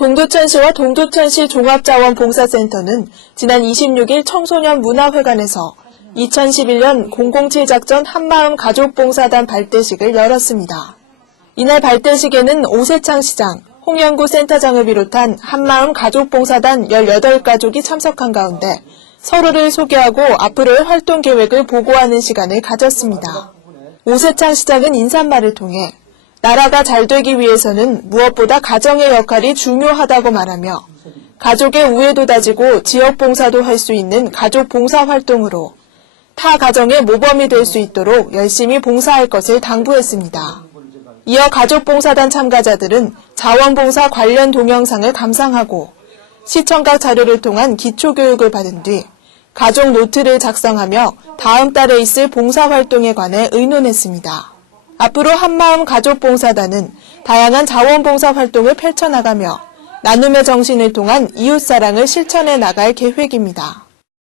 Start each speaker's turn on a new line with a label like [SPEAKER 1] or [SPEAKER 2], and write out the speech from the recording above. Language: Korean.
[SPEAKER 1] 동두천시와 동두천시 종합자원봉사센터는 지난 26일 청소년 문화회관에서 2011년 007 작전 한마음 가족봉사단 발대식을 열었습니다. 이날 발대식에는 오세창 시장, 홍영구 센터장을 비롯한 한마음 가족봉사단 18가족이 참석한 가운데 서로를 소개하고 앞으로의 활동 계획을 보고하는 시간을 가졌습니다. 오세창 시장은 인사말을 통해 나라가 잘 되기 위해서는 무엇보다 가정의 역할이 중요하다고 말하며 가족의 우애도 다지고 지역 봉사도 할 수 있는 가족 봉사 활동으로 타 가정의 모범이 될 수 있도록 열심히 봉사할 것을 당부했습니다. 이어 가족봉사단 참가자들은 자원봉사 관련 동영상을 감상하고 시청각 자료를 통한 기초교육을 받은 뒤 가족 노트를 작성하며 다음 달에 있을 봉사활동에 관해 의논했습니다. 앞으로 한마음 가족봉사단은 다양한 자원봉사 활동을 펼쳐나가며 나눔의 정신을 통한 이웃사랑을 실천해 나갈 계획입니다.